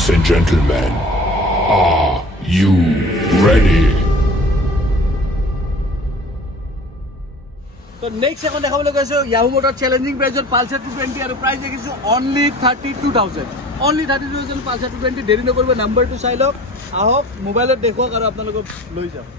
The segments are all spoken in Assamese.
Ladies and gentlemen, are you ready? So next এখন দেখাবলৈ গৈছো Yahoo Motor challenging price Pulsar 220 আৰু price দেখিছো only 32000 only 32000 Pulsar 220 দেৰি নকৰিব নাম্বাৰটো চাই লওক আহক মোবাইলত দেখুৱাক আৰু আপোনালোকক লৈ যাওক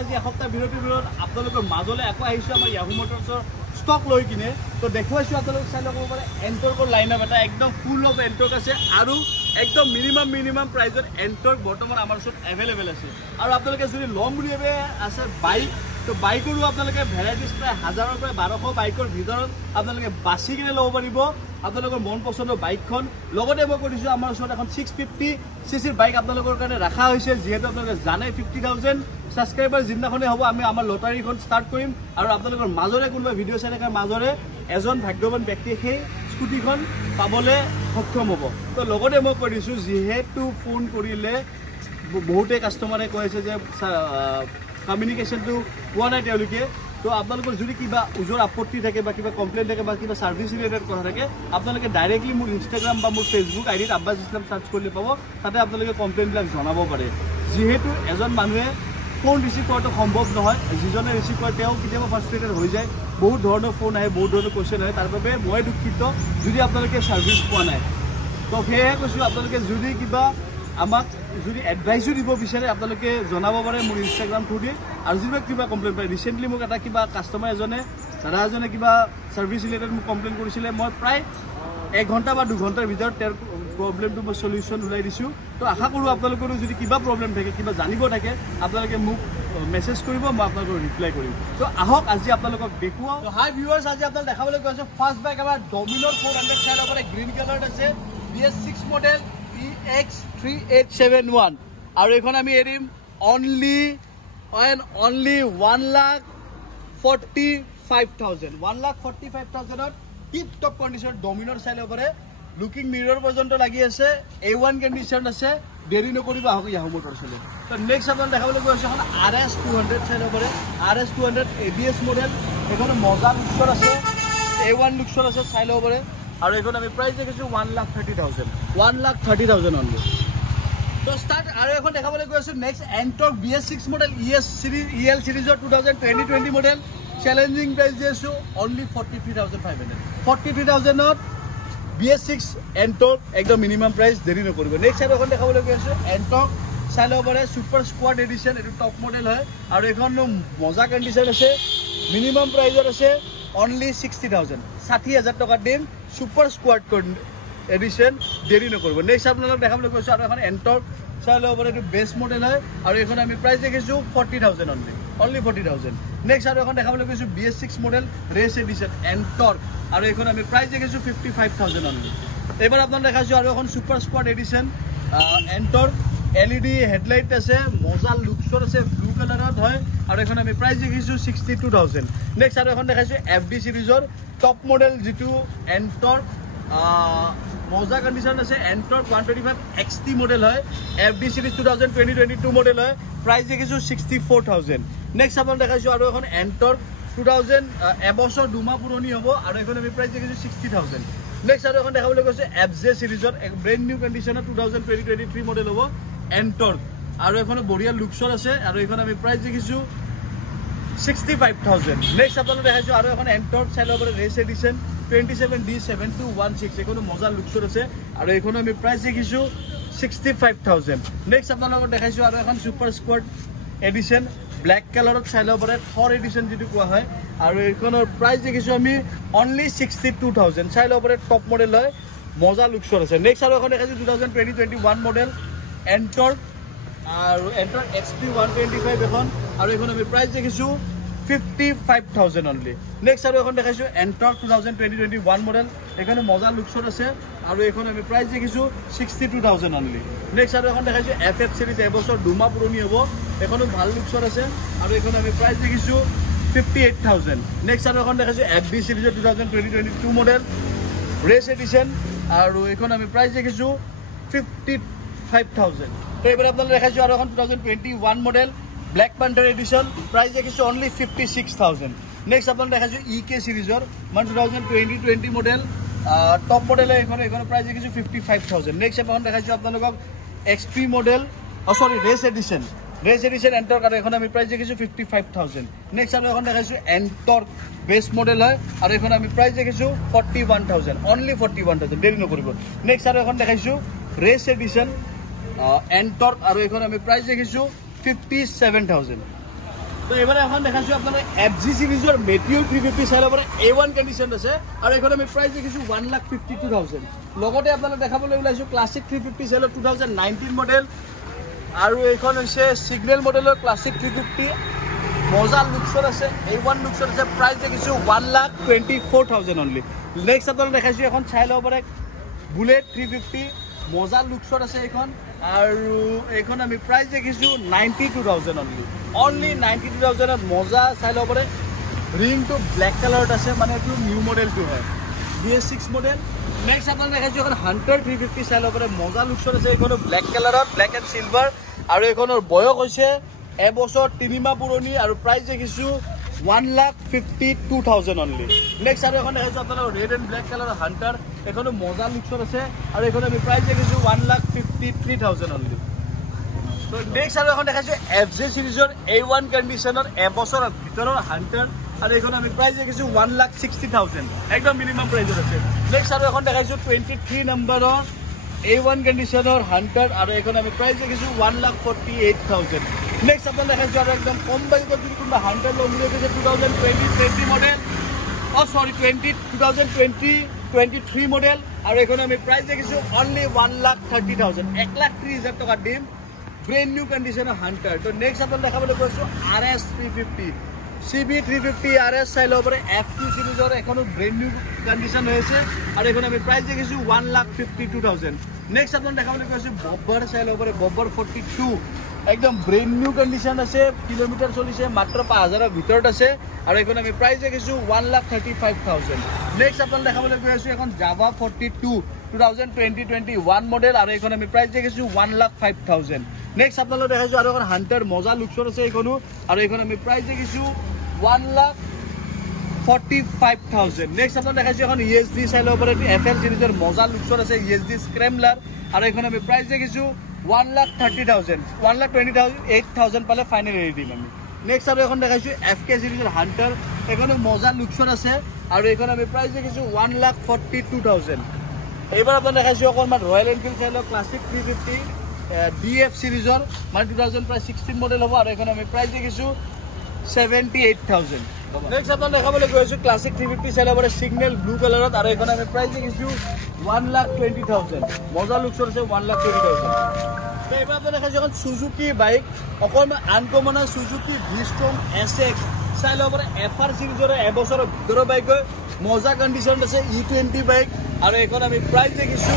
আজি এসপ্তাহ বিৰতিৰ পিছত আপোনালোকৰ মাজলৈ আকৌ আহিছো আমাৰ Yahoo Motorsৰ ষ্টক লৈ কিনে তো দেখুৱাইছো আপোনালোক চাই ল'ব পাৰে এন্টৰ্কৰ লাইনআপ এটা একদম ফুল অফ এন্টৰ্ক আছে আৰু একদম মিনিমাম প্ৰাইজত এন্টৰ্ক বৰ্তমান আমাৰ ওচৰত এভেইলেবল আছে আৰু আপোনালোকে যদি লম বুলি ভাবে আছে বাইক তো বাইকৰো আপোনালোকে ভেৰাইটিজ প্ৰায় 1000ৰ পৰা 1200 বাইকৰ ভিতৰত আপোনালোকে বাছি কিনে ল'ব পাৰিব আপোনালোকৰ মন পছন্দৰ বাইকখন লগতে মই কৰিছো আমাৰ ওচৰত এখন 650 সিসিৰ বাইক আপোনালোকৰ কাৰণে ৰাখা হৈছে যেহেতু আপোনালোকে জানে 50000 সাবস্ক্ৰাইবাৰ জিন্দাখনে হ'ব আমি আমাৰ লটাৰীখন ষ্টাৰ্ট কৰিম আৰু আপোনালোকৰ মাজৰে কোনোবা ভিডিঅ' চাই থকা মাজৰে এজন ভাগ্যৱান ব্যক্তি সেই স্কুটিখন পাবলৈ সক্ষম হ'ব তো লগতে মই কৰিছো যেহেতু ফোন কৰিলে বহুতে কাস্টমাৰে কৈছে যে কমিউনিকেশনটো পোৱা নাই তেওঁলোকে তো আপোনালোকৰ যদি কিবা উজৰ আপত্তি থাকে বা কিবা কমপ্লেইন থাকে বা কিবা সাৰ্ভিস ৰিলেটেড কথা থাকে আপোনালোকে ডাইৰেক্টলি মোৰ ইনষ্টাগ্ৰাম বা মোৰ ফেসবুক আইডিত আব্বাস ইছলাম সাৰ্চ কৰিলে পাব তাতে আপোনালোকে কমপ্লেইনবিলাক জনাব পাৰে যেহেতু এজন মানুহে ফোন ৰিসিভ কৰাটো সম্ভৱ নহয় যিজনে ৰিসিভ কৰে তেওঁ কেতিয়াবা ফ্ৰাষ্ট্ৰেটেড হৈ যায় বহুত ধৰণৰ ফোন আহে বহুত ধৰণৰ কোৱেশ্চন আহে তাৰ বাবে মই দুখিত যদি আপোনালোকে সাৰ্ভিস পোৱা নাই তো সেয়ে কৈছো আপোনালোকে যদি কিবা আমাক যদি এডভাইসও দিব বিচাৰে আপোনালোকে জনাব পাৰে মোৰ ইনষ্টাগ্ৰাম থ্ৰুদি আৰু যদি কিবা কমপ্লেইন পায় ৰিসেন্টলি মোক এটা কিবা কাস্টমাৰ এজনে দাদা এজনে কিবা সাৰ্ভিস ৰিলেটেড মোক কমপ্লেইন কৰিছিলে মই প্ৰায় 1 ঘণ্টা বা 2 ঘণ্টাৰ ভিতৰত তেওঁৰ প্ৰবলেমটো মই সলিউশন উলাই দিছো তো আশা কৰো আপোনালোকৰ যদি কিবা প্ৰবলেম থাকে কিবা জানিব থাকে আপোনালোকে মোক মেসেজ কৰিব মই আপোনালোকক ৰিপ্লাই কৰিম তো আহক আজি আপোনালোকক দেখুৱাও তো হাই ভিউয়াৰ্স আজি আপোনালোক দেখাবলৈ গৈছো ফাৰ্স্ট বাইক আমাৰ ডমিনৰ 400 চাইল ওপৰে গ্ৰীণ কালাৰত আছে BS6 মডেল EX3871 আৰু এখন আমি এৰিম only 1,45,000 1,45,000 টিপ টপ কন্ডিশন ডমিনৰ চাইল ওপৰে লুকিং মিৰৰ পৰ্যন্ত লাগি আছে A1 কন্ডিশন আছে দেৰি নকৰিবা আহক Yahoo Motors লৈ তো নেক্সট আপোনাক দেখাবলৈ গৈছে এখন RS200 চাইল ওপৰে RS200 ABS মডেল এখন মজা লুকছৰ আছে A1 লুকছৰ আছে চাইল ওপৰে আৰু এখন আমি প্ৰাইস দেখিছো 1,30,000 1,30,000 অনলি তো স্টাৰ্ট আৰু এখন দেখাবলৈ গৈছো next Ntorq BS6 model EL সিৰিজৰ 2020 মডেল চ্যালেঞ্জিং প্ৰাইস দিছো only 43,500 43,000 ত BS6 এন্টৰ্ক একদম মিনিমাম প্ৰাইস দেৰি নকৰিব নেক্সট আৰু এখন দেখাবলৈ গৈছো এন্টৰ্ক চাইল ওপৰে সুপাৰ স্কোৱাড এডিশন এটো টপ মডেল হয় আৰু এখন মজা কন্ডিশন আছে মিনিমাম প্ৰাইসৰ আছে only 60,000 60,000 টকা দিম সুপাৰ স্কোৱাড এডিশন দেৰি নকৰিব নেক্সট আপোনালোক দেখাবলৈ কৈছো আৰু এখন এন্টৰ্ক চাইল ওপৰে এটো বেস মডেল হয় আৰু এখন আমি প্ৰাইস দেখিছো 40,000 only 40,000 নেক্সট আৰু এখন দেখাবলৈ কৈছো BS6 মডেল ৰেস এডিশন এন্টৰ্ক আৰু এখন আমি প্ৰাইস দেখিছো 55,000 only এবাৰ আপোনাক দেখাইছো আৰু এখন super squad edition Ntorq LED headlight আছে মজা লুকছৰ আছে ব্লু কালাৰত হয় আৰু এখন আমি প্ৰাইস দেখিছো 62,000 নেক্সট আৰু এখন দেখাইছো FD সিৰিজৰ টপ মডেল যেটো এন্টৰ্ক মজা কন্ডিশন আছে এন্টৰ্ক 125 XT মডেল হয় FD সিৰিজ 2022 মডেল হয় প্ৰাইস দেখিছো 64,000 নেক্সট আপন দেখাইছো আৰু এখন এন্টৰ্ক 2000 এবছৰ দুমা পুৰণি হ'ব আৰু এখন আমি প্ৰাইস দেখিছো 60,000 নেক্সট আৰু এখন দেখাবলৈ কৈছো FJ সিৰিজৰ এক ব্ৰ্যান্ড নিউ কন্ডিশনত 2023 মডেল হ'ব এন্টৰ্ক আৰু এখন বঢ়িয়া লুকছৰ আছে আৰু এখন আমি প্ৰাইস দেখিছো 65,000 নেক্সট আপন দেখাইছো আৰু এখন এন্টৰ্ক চাইল ওপৰে ৰেস এডিশন 27D7216 এখনো মজা লুকছৰ আছে আৰু এখনো আমি প্ৰাইস দেখিছো 65,000 নেক্সট আপোনালোকক দেখাইছো আৰু এখন সুপাৰ স্পৰ্ট এডিশন ব্ল্যাক কালাৰত চাই ল'ব পাৰে থৰ এডিশন যেটো কোৱা হয় আৰু এইখনৰ প্ৰাইস দেখিছো আমি অনলি 62,000 চাই ল'ব পাৰে টপ মডেল হয় মজা লুকছৰ আছে নেক্সট আৰু এখন দেখাইছো 2020-21 মডেল এন্টৰ আৰু এন্টৰ XP 125 এখন আৰু এইখন আমি প্ৰাইস দেখিছো 55,000 অনলি নেক্সট আৰু এখন দেখাইছো এন্টৰ 2020-21 মডেল এখানে মজা লুকছৰ আছে আৰু এইখন আমি প্ৰাইস দেখিছো 62,000 অনলি নেক্সট আৰু এখন দেখাইছো FF সিৰিজ এবছৰ দুমা পুৰণি হ'ব এখনো ভাল লুকছৰ আছে আৰু এইখন আমি প্ৰাইস দেখিছো 58,000 নেক্সট আৰু এখন দেখাইছো FB সিৰিজৰ 2020-22 মডেল ৰেস এডিশন আৰু এইখন আমি প্ৰাইস দেখিছো 55,000 তো এবাৰ আপোনালোক দেখাইছো আৰু এখন 2021 মডেল ব্ল্যাক প্যান্থাৰ এডিশন প্ৰাইস দেখিছো অনলি 56,000 নেক্সট আপোনালোক দেখাইছো EK সিৰিজৰ মান 2020 মডেল টপ মডেল এখন প্ৰাইস দেখিছো 55,000 নেক্সট এখন দেখাইছো আপোনালোকক XP মডেল সৰি ৰেস এডিশন এন্টৰ আৰু এখন আমি প্ৰাইস দেখিছো 55,000 নেক্সট আৰু এখন দেখাইছো এন্টৰ বেস মডেল হয় আৰু এখন আমি প্ৰাইস দেখিছো 41,000 অনলি 41,000 দেৰি নকৰিব নেক্সট আৰু এখন দেখাইছো ৰেস এডিশন এন্টৰ আৰু এখন আমি প্ৰাইস দেখিছো 57,000 তো এবাৰ এখন দেখাইছো আপোনালোক FG সিৰিজৰ মেটিউৰ 350 চাইলে পৰা A1 কন্ডিশন আছে আৰু এখন আমি প্ৰাইস দেখিছো 1,52,000 লগতে আপোনালোক দেখাবলৈ ওলাইছো ক্লাসিক 350 চাইলে 2019 মডেল আৰু এইখন হৈছে সিগনেল মডেলৰ ক্লাসিক 350 মজা লুকছৰ আছে A1 লুকছৰ আছে প্ৰাইস দেখিছো 1,24,000 অনলি নেক্সট আপোনালোক দেখাইছো এখন চাই ল'ব পাৰে বুলেট 350 মজা লুকছৰ আছে এইখন আৰু এইখন আমি প্ৰাইস দেখিছো 92,000 অনলি 92,000 মজা চাই ল'ব পাৰে ৰিং টু ব্ল্যাক কালাৰত আছে মানে এইটো নিউ মডেলটো হয় BS6 মডেল নেক্সট আপোনালোক দেখাইছো এখন হান্টাৰ 350 চাই ল'ব পাৰে মজা লুকছৰ আছে এইখন ব্ল্যাক কালাৰত ব্ল্যাক এণ্ড সিলভাৰ আৰু এইখনৰ বয়স হৈছে এবছৰ 3 মাহ পুৰণি আৰু প্ৰাইস দেখিছো 1,52,000 অনলি নেক্সট আৰু এখন দেখাইছো আপোনালোক ৰেড এণ্ড ব্ল্যাক কালাৰৰ হান্টাৰ এখনো মজা লুকছৰ আছে আৰু এইখন আমি প্ৰাইস দেখিছো 1,53,000 অনলি তো নেক্সট আৰু এখন দেখাইছো FJ সিৰিজৰ A1 কন্ডিশনৰ এবছৰৰ ভিতৰৰ হান্টাৰ আৰু এইখন আমি প্ৰাইস দেখিছো 1,60,000 একদম মিনিমাম প্ৰাইসত আছে নেক্সট আৰু এখন দেখাইছো 23 নম্বৰৰ A1 কন্ডিশনৰ হান্টাৰ আৰু এইখন আমি প্ৰাইস দেখিছো 1,48,000 নেক্সট আপোন দেখাইছো আৰু একদম কম বাজেটত যদি কোনবা হান্টাৰ লম বুলি কৈছে 2020 মডেল 2023 মডেল আৰু এইখন আমি প্ৰাইস দেখিছো অনলি 1,30,000 1,30,000 টকা দিম ব্র্যান্ড নিউ কন্ডিশনৰ হান্টাৰ তো নেক্সট আপোন দেখাবলৈ কৈছো RS 350 CB 350 RS চাই ল'ব পাৰে FT সিৰিজৰ এখনো ব্ৰ্যান্ড নিউ কন্ডিশন হৈছে আৰু এখন আমি প্ৰাইস দেখিছো 1,52,000 নেক্সট আপোন দেখাবলৈ কৈছো বব্বৰ চাই ল'ব পাৰে বব্বৰ 42 একদম ব্ৰ্যান্ড নিউ কন্ডিশন আছে কিলোমিটাৰ চলিছে মাত্ৰ 5,000 ৰ ভিতৰত আছে আৰু এখন আমি প্ৰাইস দেখিছো 1,35,000 নেক্সট আপোন দেখাবলৈ কৈছো এখন জাভা 42 2020-21 মডেল আৰু এখন আমি প্ৰাইস দেখিছো 1,05,000 নেক্সট আপোনালোক দেখাইছো আৰু এখন হান্টাৰ মজা লুকছৰ আছে এইখনো আৰু এইখন আমি প্ৰাইস দেখিছো 1,45,000 নেক্সট আপোনালোক দেখাইছো এখন ESD চাই ল'ব পাৰে FL সিৰিজৰ মজা লুকছৰ আছে ESD স্ক্ৰেমলাৰ আৰু এইখন আমি প্ৰাইস দেখিছো 1,30,000 1,28,000 পালে ফাইনেল ৰেডি দিম আমি নেক্সট আৰু এখন দেখাইছো FK সিৰিজৰ হান্টাৰ এইখনো মজা লুকছৰ আছে আৰু এইখন আমি প্ৰাইস দেখিছো 1,42,000 এইবাৰ আপোনাক দেখাইছো অকনমান ৰয়েল এনফিল্ড চাইলো ক্লাসিক 350 DF সিৰিজৰ মানে 2016 মডেল হ'ব আৰু এখন আমি প্ৰাইস দেখিছো 78,000 নেক্সট আপোনাক দেখাবলৈ গৈছো ক্লাসিক 350 চাইলো পাৰে সিগনেল ব্লু কালাৰত আৰু এখন আমি প্ৰাইস দেখিছো 1,20,000 মজা লুকছৰ আছে 1,20,000 তো এইবাৰ আপোনাক দেখাইছো এখন সুজুকি বাইক অকনমান আনকমন সুজুকি V-Strom SX চাইলো পাৰে FR সিৰিজৰ এবছৰৰ ভিতৰৰ বাইক মজা কন্ডিশন আছে E20 বাইক আৰু এখন আমি প্ৰাইস দেখিছো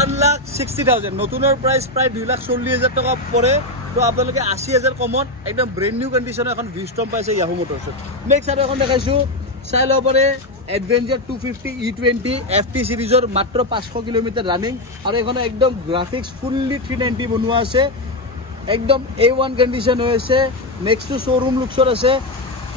1,60,000 নতুনৰ প্ৰাইস প্ৰায় 2,40,000 টকা পৰে তো আপোনালোকে 80,000 কমত একদম ব্ৰ্যান্ড নিউ কন্ডিশনৰ এখন V-Strom পাইছে ইয়াহু মোটৰছত নেক্সট আৰু এখন দেখাইছো চাই ল'ব পাৰে এডভেঞ্চাৰ 250 E20 FT সিৰিজৰ মাত্ৰ 500 কিলোমিটাৰ ৰানিং আৰু এখন একদম গ্ৰাফিক্স ফুললি 390 বনোৱা আছে একদম A1 কন্ডিশন হৈছে নেক্সট টু শোৰুম লুকছৰ আছে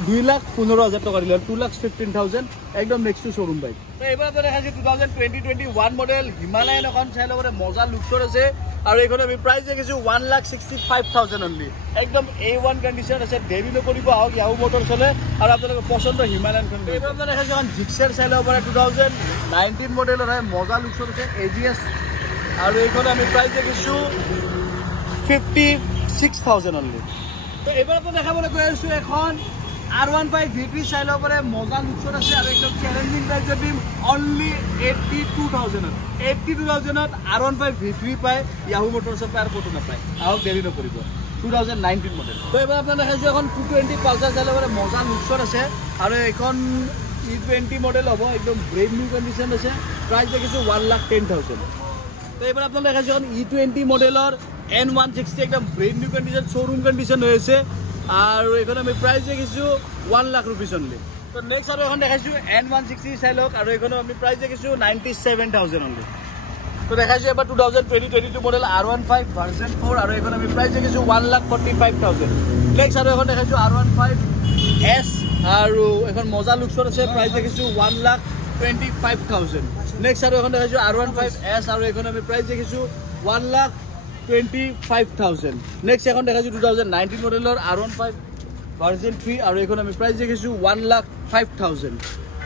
2,15,000 টকা দিলে 2,15,000 একদম নেক্সট টু শোৰুম বাইক তো এবাৰ দেখাইছো 2020-21 মডেল হিমালয়ান এখন চাই ল'ব পাৰে মজা লুকছৰ আছে আৰু এইখন আমি প্ৰাইস দেখিছো 1,65,000 অনলি একদম A1 কন্ডিশন আছে দেৰি নকৰিব আহক ইয়াহু মোটৰ চলে আৰু আপোনালোকৰ পছন্দৰ হিমালয়ানখন এইবাৰ দেখাইছো এখন জিক্সাৰ চাই ল'ব পাৰে 2019 মডেলৰ হয় মজা লুকছৰ আছে ABS আৰু এইখন আমি প্ৰাইচ দেখিছোঁ 56,000 অনলি। তো এইবাৰ আপোনাক দেখাবলৈ গৈ আছোঁ এখন R15 V3 চাই ল'ব পাৰে, মজা লুকছত আছে আৰু একদম চেলেঞ্জিং প্ৰাইচত দিম অনলি 82,000। 82,000 R15 V3 পায়, য়াহু মটৰ্ছৰ পায় আৰু ক'তো নাপায়। আহক দেৰি নকৰিব, 2019 মডেল। তো এইবাৰ আপোনাক দেখাইছোঁ এখন 220 পালচাৰ চাই ল'ব পাৰে, মজা লুকছত আছে আৰু এইখন E20 মডেল হ'ব, একদম ব্ৰেণ্ড নিউ কণ্ডিশ্যন আছে। প্ৰাইচ দেখিছোঁ 1,10,000। তো এইবাৰ আপোনাক দেখাইছোঁ এখন E20 মডেলৰ N160, একদম brand new condition, showroom condition হৈ আছে আৰু এইখন আমি প্ৰাইচ দেখিছোঁ 1 লাখ ৰুপিজ অনলি। তো নেক্সট আৰু এখন দেখাইছোঁ N160 চাই লওক আৰু এইখনো আমি প্ৰাইচ দেখিছোঁ 97,000 অনলি। তো দেখাইছোঁ এবাৰ 2022 মডেল R15 ভাৰ্জন 4 আৰু এইখন আমি প্ৰাইচ দেখিছোঁ 1,45,000। নেক্সট আৰু এখন দেখাইছোঁ R15S আৰু এখন মজা লুকছত আছে, প্ৰাইচ দেখিছোঁ 1,25,000। নেক্সট আৰু এখন দেখাইছোঁ R15S আৰু এইখন আমি প্ৰাইচ দেখিছোঁ 1,25,000। নেক্সট এখন দেখাইছোঁ 2019 মডেলৰ R15 ভাৰ্জন 3 আৰু এইখন আমি প্ৰাইচ দেখিছোঁ 1,05,000।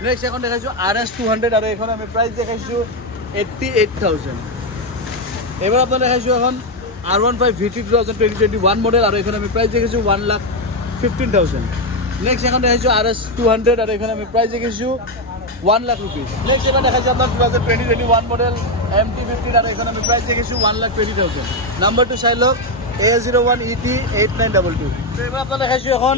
নেক্সট এখন দেখাইছোঁ RS200 আৰু এইখন আমি প্ৰাইচ দেখাইছোঁ 88,000। এইবাৰ আপোনাৰ দেখাইছোঁ এখন R15 V3 2021 মডেল আৰু এইখন আমি প্ৰাইচ দেখিছোঁ 1,15,000। নেক্সট এখন দেখাইছোঁ RS200 আৰু এইখন আমি প্ৰাইচ দেখিছোঁ 1 লাখ ৰুপিজ। নেক্সট এবাৰ দেখাইছোঁ আপোনাৰ 2021 মডেল MT15 আৰু এইখন আমি প্ৰাইচ দেখিছোঁ 1,20,000। নাম্বাৰটো চাই লওক A01 ET 8922। তো এইবাৰ আপোনাৰ দেখাইছোঁ এখন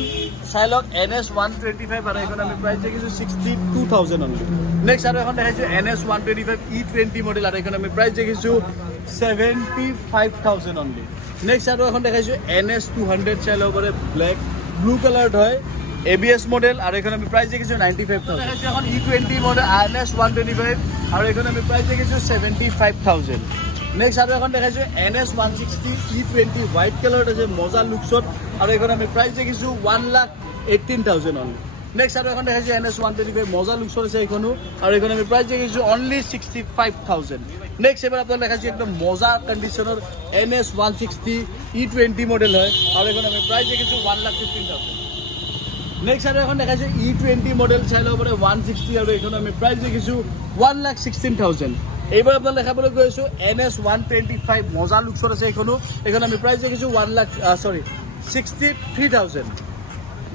চাই লওক NS125 আৰু এইখন আমি প্ৰাইচ দেখিছোঁ 62,000 অনলি। নেক্সট আৰু এখন দেখাইছোঁ NS125 E20 মডেল আৰু এইখন আমি প্ৰাইচ দেখিছোঁ 75,000 অনলি। নেক্সট আৰু এখন দেখাইছোঁ NS200 চাই ল'ব পাৰে, ব্লেক ব্লু কালাৰত হয়, ABS মডেল আৰু এইখন আমি প্ৰাইচ দেখিছোঁ 95,000। দেখাইছোঁ এখন E20 মডেল NS125 আৰু এইখন আমি প্ৰাইচ দেখিছোঁ 75,000। নেক্সট আৰু এখন দেখাইছোঁ NS160 E20 হোৱাইট কালাৰত আছে, মজা লুকছত আৰু এইখন আমি প্ৰাইচ দেখিছোঁ 1,18,000 অনলি। নেক্সট আৰু এখন দেখাইছোঁ NS125 মজা লুকছত আছে এইখনো আৰু এইখন আমি প্ৰাইচ দেখিছোঁ অনলি 65,000। নেক্সট এবাৰ আপোনাক দেখাইছোঁ একদম মজা কণ্ডিশ্যনৰ NS160 E20 মডেল হয় আৰু এইখন আমি প্ৰাইচ দেখিছোঁ 1,15,000। নেক্সট আৰু এখন দেখাইছোঁ E20 মডেল চাই ল'ব পাৰে 160 আৰু এইখন আমি প্ৰাইচ দেখিছোঁ 1,16,000। এইবাৰ আপোনাক দেখাবলৈ গৈ আছোঁ NS125 মজা লুকছত আছে এইখনো, এইখন আমি প্ৰাইচ দেখিছোঁ 63,000।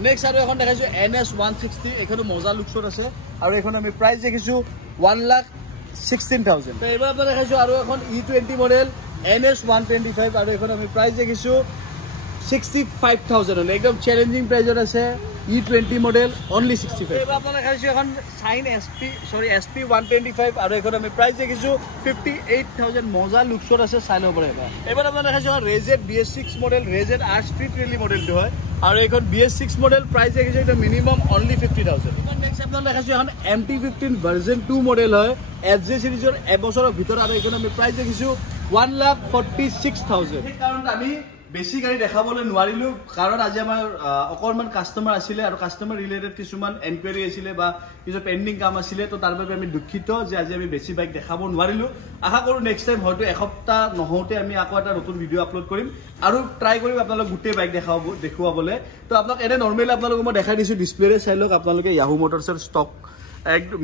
নেক্সট আৰু এখন দেখাইছোঁ NS160, এইখনো মজা লুকছত আছে আৰু এইখন আমি প্ৰাইচ দেখিছোঁ 1,16,000। তো এইবাৰ আপোনাক দেখাইছোঁ আৰু এখন E20 মডেল NS125 আৰু এইখন আমি প্ৰাইচ দেখিছোঁ 65,000 অনলি, একদম চেলেঞ্জিং প্ৰাইজত আছে। E20 model only 65। এইবাৰ আপোনাক দেখাইছোঁ এখন চাইন SP125 আৰু এইখন আমি প্ৰাইচ দেখিছোঁ 58,000, মজা লুকছত আছে, চাই ল'ব পাৰে। এইবাৰ আপোনাক দেখাইছোঁ এখন ৰেজেড BS6 মডেল, ৰেজেড R Street Rally মডেলটো হয় আৰু এইখন BS6 মডেল প্ৰাইচ দেখিছোঁ এতিয়া মিনিমাম অনলি 50,000। নেক্সট আপোনাক দেখাইছোঁ এখন MT15 ভাৰ্জন 2 মডেল হয়, FJ চিৰিজৰ এবছৰৰ ভিতৰত আৰু এইখন আমি প্ৰাইচ দেখিছোঁ 1,46,000। কাৰণ আমি বেছি গাড়ী দেখাবলৈ নোৱাৰিলোঁ, কাৰণ আজি আমাৰ অকণমান কাষ্টমাৰ আছিলে আৰু কাষ্টমাৰ ৰিলেটেড কিছুমান এনকুৱাৰী আছিলে বা কিছু পেণ্ডিং কাম আছিলে। তো তাৰ বাবে আমি দুখিত যে আজি আমি বেছি বাইক দেখাব নোৱাৰিলোঁ। আশা কৰোঁ নেক্সট টাইম হয়তো এসপ্তাহ নহওঁতে আমি আকৌ এটা নতুন ভিডিঅ' আপলোড কৰিম আৰু ট্ৰাই কৰিম আপোনালোক গোটেই বাইক দেখুৱাবলৈ। তো আপোনাক এনে নৰ্মেলি আপোনালোকক মই দেখাই দিছোঁ, ডিছপ্লেৰে চাই লওক আপোনালোকে য়াহু মটৰ্ছৰ ষ্টক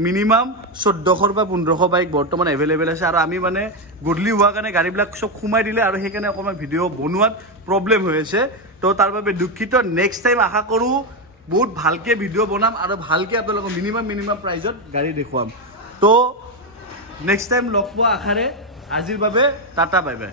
মিনিমাম 1400 বা 1500 বাইক বৰ্তমান এভেইলেবল আছে আৰু আমি মানে গধূলি হোৱাৰ কাৰণে গাড়ীবিলাক চব সোমাই দিলে আৰু সেইকাৰণে অকণমান ভিডিঅ' বনোৱাত প্ৰব্লেম হৈ আছে। তো তাৰ বাবে দুখিত। নেক্সট টাইম আশা কৰোঁ বহুত ভালকৈ ভিডিঅ' বনাম আৰু ভালকৈ আপোনালোকক মিনিমাম প্ৰাইজত গাড়ী দেখুৱাম। তো নেক্সট টাইম লগ পোৱা আশাৰে আজিৰ বাবে টাটা বাই বাই।